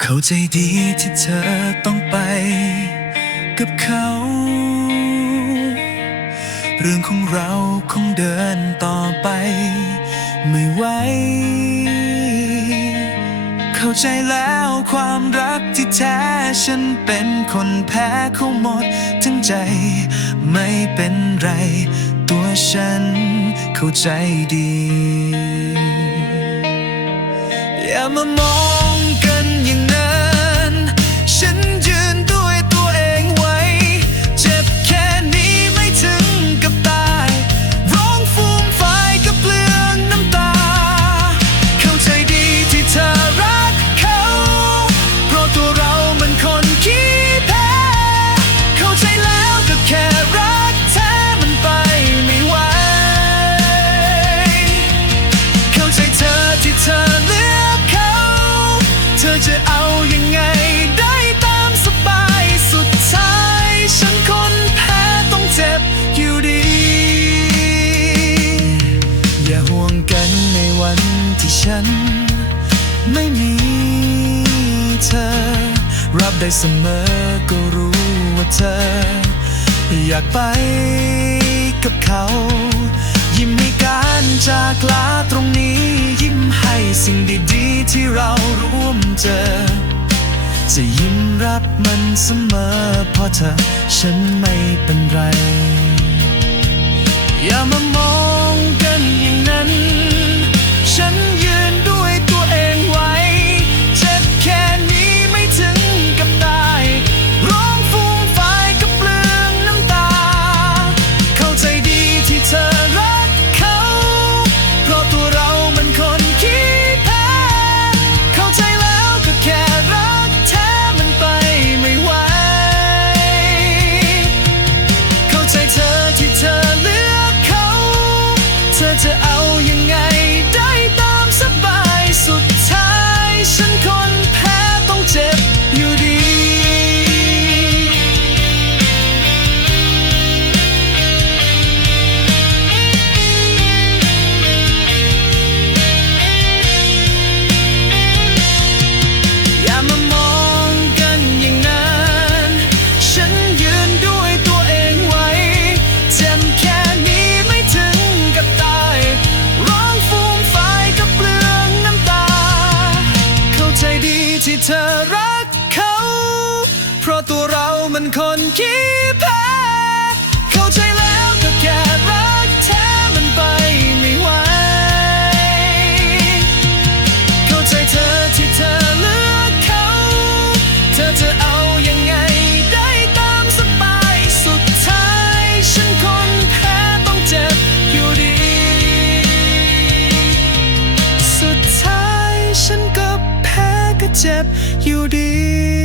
เข้าใจดีที่เธอต้องไปกับเขา เรื่องของเราคงเดินต่อไป ไม่ไหว เข้าใจแล้วความรักที่แท้ฉันเป็นคนแพ้เขาหมดทั้งใจ ไม่เป็นไร ตัวฉันเข้าใจดี อย่ามามอง กันในวันที่ฉัน ไม่มีเธอ รับได้เสมอก็รู้ว่าเธอ อยากไปกับเขา ยิ้มในการจากลาตรงนี้ ยิ้มให้สิ่งดีๆ ที่เราร่วมเจอ จะยิ้มรับมันเสมอเพราะเธอ ฉันไม่เป็นไร อย่ามามอง ที่เธอรักเขา เพราะตัวเรามันคนคิด accept you did.